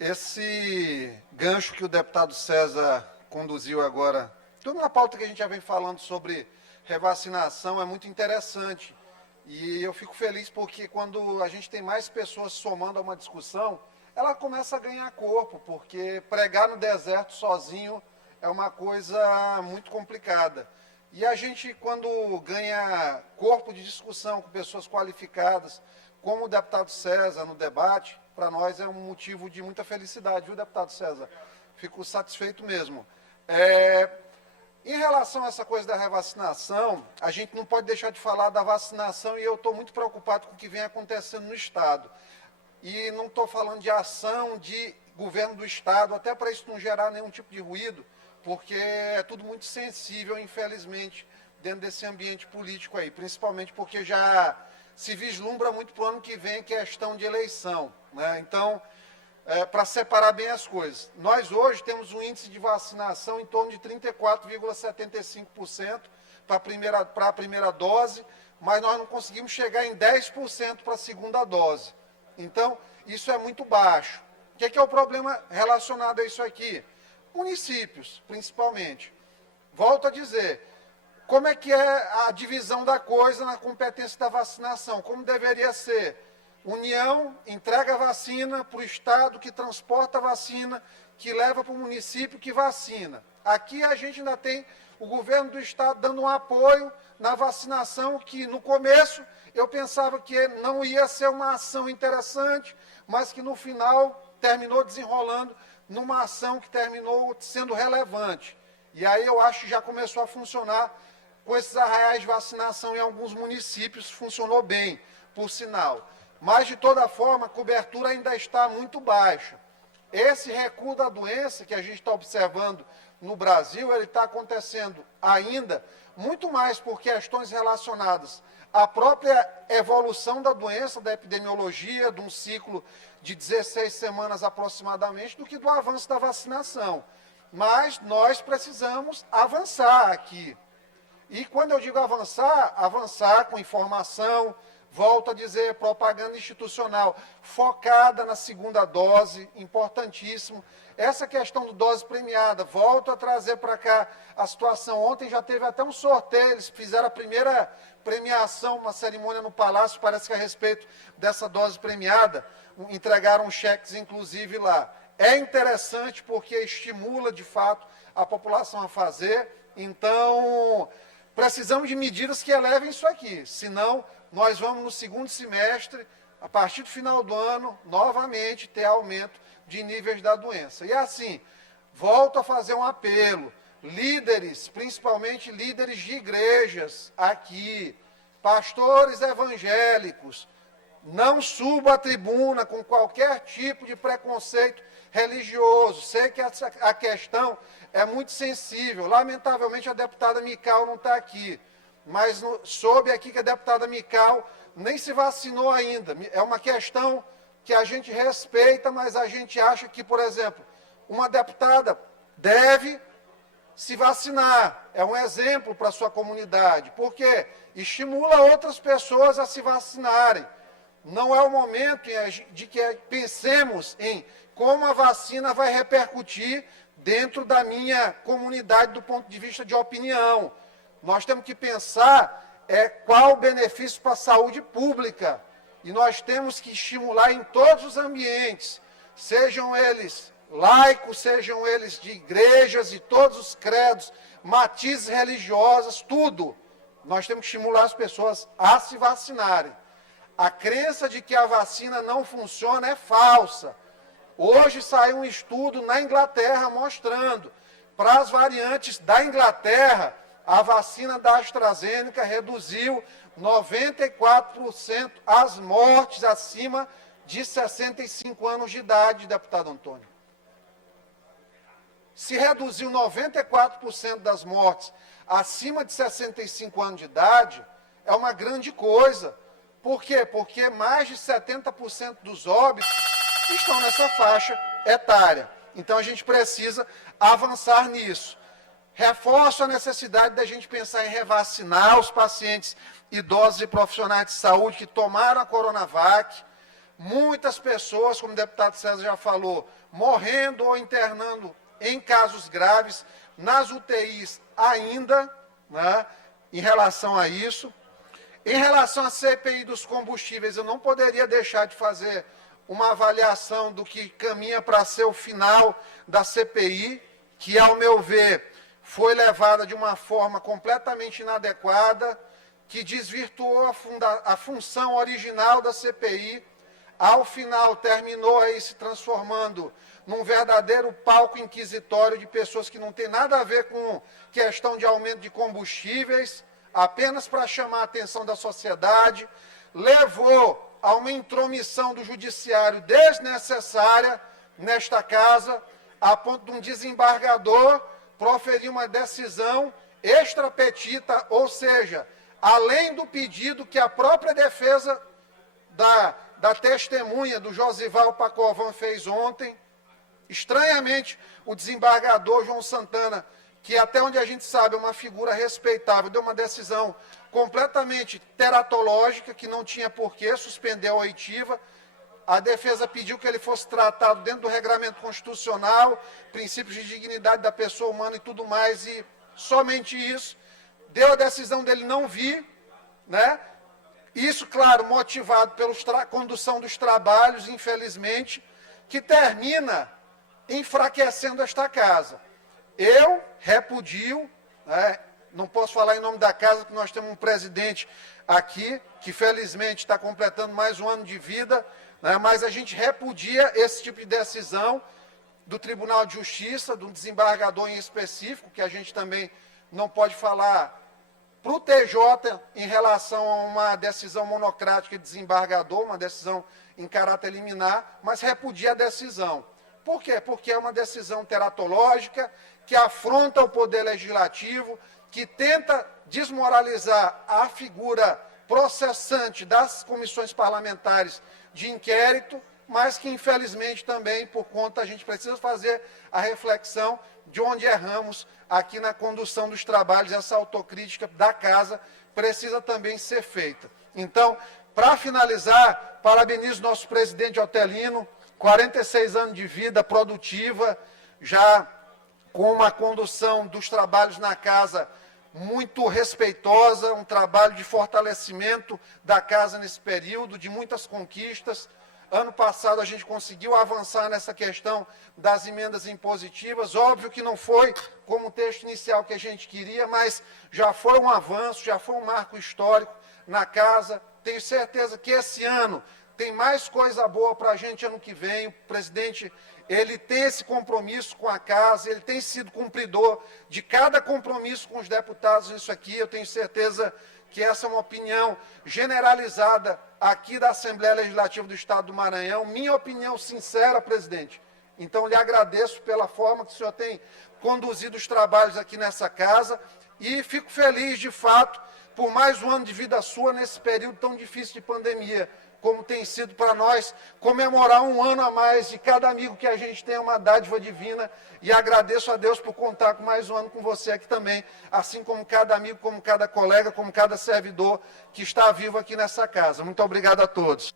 Esse gancho que o deputado César conduziu agora, toda uma pauta que a gente já vem falando sobre revacinação, é muito interessante. E eu fico feliz porque quando a gente tem mais pessoas somando a uma discussão, ela começa a ganhar corpo, porque pregar no deserto sozinho é uma coisa muito complicada. E a gente, quando ganha corpo de discussão com pessoas qualificadas, como o deputado César no debate, para nós é um motivo de muita felicidade, viu, deputado César? Fico satisfeito mesmo. Em relação a essa coisa da revacinação, a gente não pode deixar de falar da vacinação e eu estou muito preocupado com o que vem acontecendo no Estado. E não estou falando de ação de governo do Estado, até para isso não gerar nenhum tipo de ruído, porque é tudo muito sensível, infelizmente, dentro desse ambiente político aí, principalmente porque já se vislumbra muito para o ano que vem questão de eleição, né? Então, para separar bem as coisas, nós hoje temos um índice de vacinação em torno de 34,75% para a primeira dose, mas nós não conseguimos chegar em 10% para a segunda dose. Então, isso é muito baixo. O que é o problema relacionado a isso aqui? Municípios, principalmente. Volto a dizer, como é que é a divisão da coisa na competência da vacinação? Como deveria ser? União entrega a vacina para o Estado, que transporta a vacina, que leva para o município, que vacina. Aqui a gente ainda tem o governo do Estado dando um apoio na vacinação, que no começo eu pensava que não ia ser uma ação interessante, mas que no final terminou desenrolando numa ação que terminou sendo relevante. E aí eu acho que já começou a funcionar com esses arraiais de vacinação em alguns municípios, funcionou bem, por sinal. Mas, de toda forma, a cobertura ainda está muito baixa. Esse recuo da doença que a gente está observando no Brasil, ele está acontecendo ainda muito mais por questões relacionadas à própria evolução da doença, da epidemiologia, de um ciclo de 16 semanas aproximadamente, do que do avanço da vacinação. Mas nós precisamos avançar aqui. E quando eu digo avançar, avançar com informação, volto a dizer, propaganda institucional, focada na segunda dose, importantíssimo. Essa questão do dose premiada, volto a trazer para cá a situação. Ontem já teve até um sorteio, eles fizeram a primeira premiação, uma cerimônia no Palácio, parece que a respeito dessa dose premiada, entregaram cheques, inclusive, lá. É interessante porque estimula, de fato, a população a fazer. Então, precisamos de medidas que elevem isso aqui, senão nós vamos no segundo semestre, a partir do final do ano, novamente ter aumento de níveis da doença. E assim, volto a fazer um apelo, líderes, principalmente líderes de igrejas aqui, pastores evangélicos, não suba à tribuna com qualquer tipo de preconceito religioso. Sei que a questão é muito sensível. Lamentavelmente, a deputada Mical não está aqui. Mas soube aqui que a deputada Mical nem se vacinou ainda. É uma questão que a gente respeita, mas a gente acha que, por exemplo, uma deputada deve se vacinar. É um exemplo para a sua comunidade. Por quê? Estimula outras pessoas a se vacinarem. Não é o momento de que pensemos em como a vacina vai repercutir dentro da minha comunidade do ponto de vista de opinião. Nós temos que pensar qual o benefício para a saúde pública. E nós temos que estimular em todos os ambientes, sejam eles laicos, sejam eles de igrejas e todos os credos, matizes religiosas, tudo. Nós temos que estimular as pessoas a se vacinarem. A crença de que a vacina não funciona é falsa. Hoje saiu um estudo na Inglaterra mostrando, para as variantes da Inglaterra, a vacina da AstraZeneca reduziu 94% as mortes acima de 65 anos de idade, deputado Antônio. Se reduziu 94% das mortes acima de 65 anos de idade, é uma grande coisa. Por quê? Porque mais de 70% dos óbitos estão nessa faixa etária. Então, a gente precisa avançar nisso. Reforço a necessidade da gente pensar em revacinar os pacientes idosos e profissionais de saúde que tomaram a Coronavac. muitas pessoas, como o deputado César já falou, morrendo ou internando em casos graves, nas UTIs ainda, né, em relação a isso. Em relação à CPI dos combustíveis, eu não poderia deixar de fazer uma avaliação do que caminha para ser o final da CPI, que, ao meu ver, foi levada de uma forma completamente inadequada, que desvirtuou a função original da CPI. Ao final, terminou aí se transformando num verdadeiro palco inquisitório de pessoas que não tem nada a ver com questão de aumento de combustíveis, apenas para chamar a atenção da sociedade, levou a uma intromissão do judiciário desnecessária nesta casa, a ponto de um desembargador proferir uma decisão extrapetita, ou seja, além do pedido que a própria defesa da testemunha do Josival Pacovan fez ontem. Estranhamente, o desembargador João Santana, que até onde a gente sabe é uma figura respeitável, deu uma decisão completamente teratológica, que não tinha porquê, suspendeu a oitiva. A defesa pediu que ele fosse tratado dentro do regramento constitucional, princípios de dignidade da pessoa humana e tudo mais, e somente isso. Deu a decisão dele não vir, né? Isso, claro, motivado pela condução dos trabalhos, infelizmente, que termina enfraquecendo esta casa. Eu repudio, né, não posso falar em nome da casa, porque nós temos um presidente aqui, que felizmente está completando mais um ano de vida, né, mas a gente repudia esse tipo de decisão do Tribunal de Justiça, do desembargador em específico, que a gente também não pode falar para o TJ em relação a uma decisão monocrática de desembargador, uma decisão em caráter liminar, mas repudia a decisão. Por quê? Porque é uma decisão teratológica, que afronta o poder legislativo, que tenta desmoralizar a figura processante das comissões parlamentares de inquérito, mas que, infelizmente, também, por conta, a gente precisa fazer a reflexão de onde erramos aqui na condução dos trabalhos, essa autocrítica da casa precisa também ser feita. Então, para finalizar, parabenizo nosso presidente Otelino, 46 anos de vida produtiva, já com uma condução dos trabalhos na casa muito respeitosa, um trabalho de fortalecimento da casa nesse período, de muitas conquistas. Ano passado a gente conseguiu avançar nessa questão das emendas impositivas, óbvio que não foi como o texto inicial que a gente queria, mas já foi um avanço, já foi um marco histórico na casa. Tenho certeza que esse ano tem mais coisa boa para a gente ano que vem. O presidente, ele tem esse compromisso com a casa, ele tem sido cumpridor de cada compromisso com os deputados nisso aqui. Eu tenho certeza que essa é uma opinião generalizada aqui da Assembleia Legislativa do Estado do Maranhão. Minha opinião sincera, presidente. Então, lhe agradeço pela forma que o senhor tem conduzido os trabalhos aqui nessa casa e fico feliz, de fato, por mais um ano de vida sua nesse período tão difícil de pandemia, como tem sido para nós comemorar um ano a mais de cada amigo que a gente tem, uma dádiva divina, e agradeço a Deus por contar com mais um ano com você aqui também, assim como cada amigo, como cada colega, como cada servidor que está vivo aqui nessa casa. Muito obrigado a todos.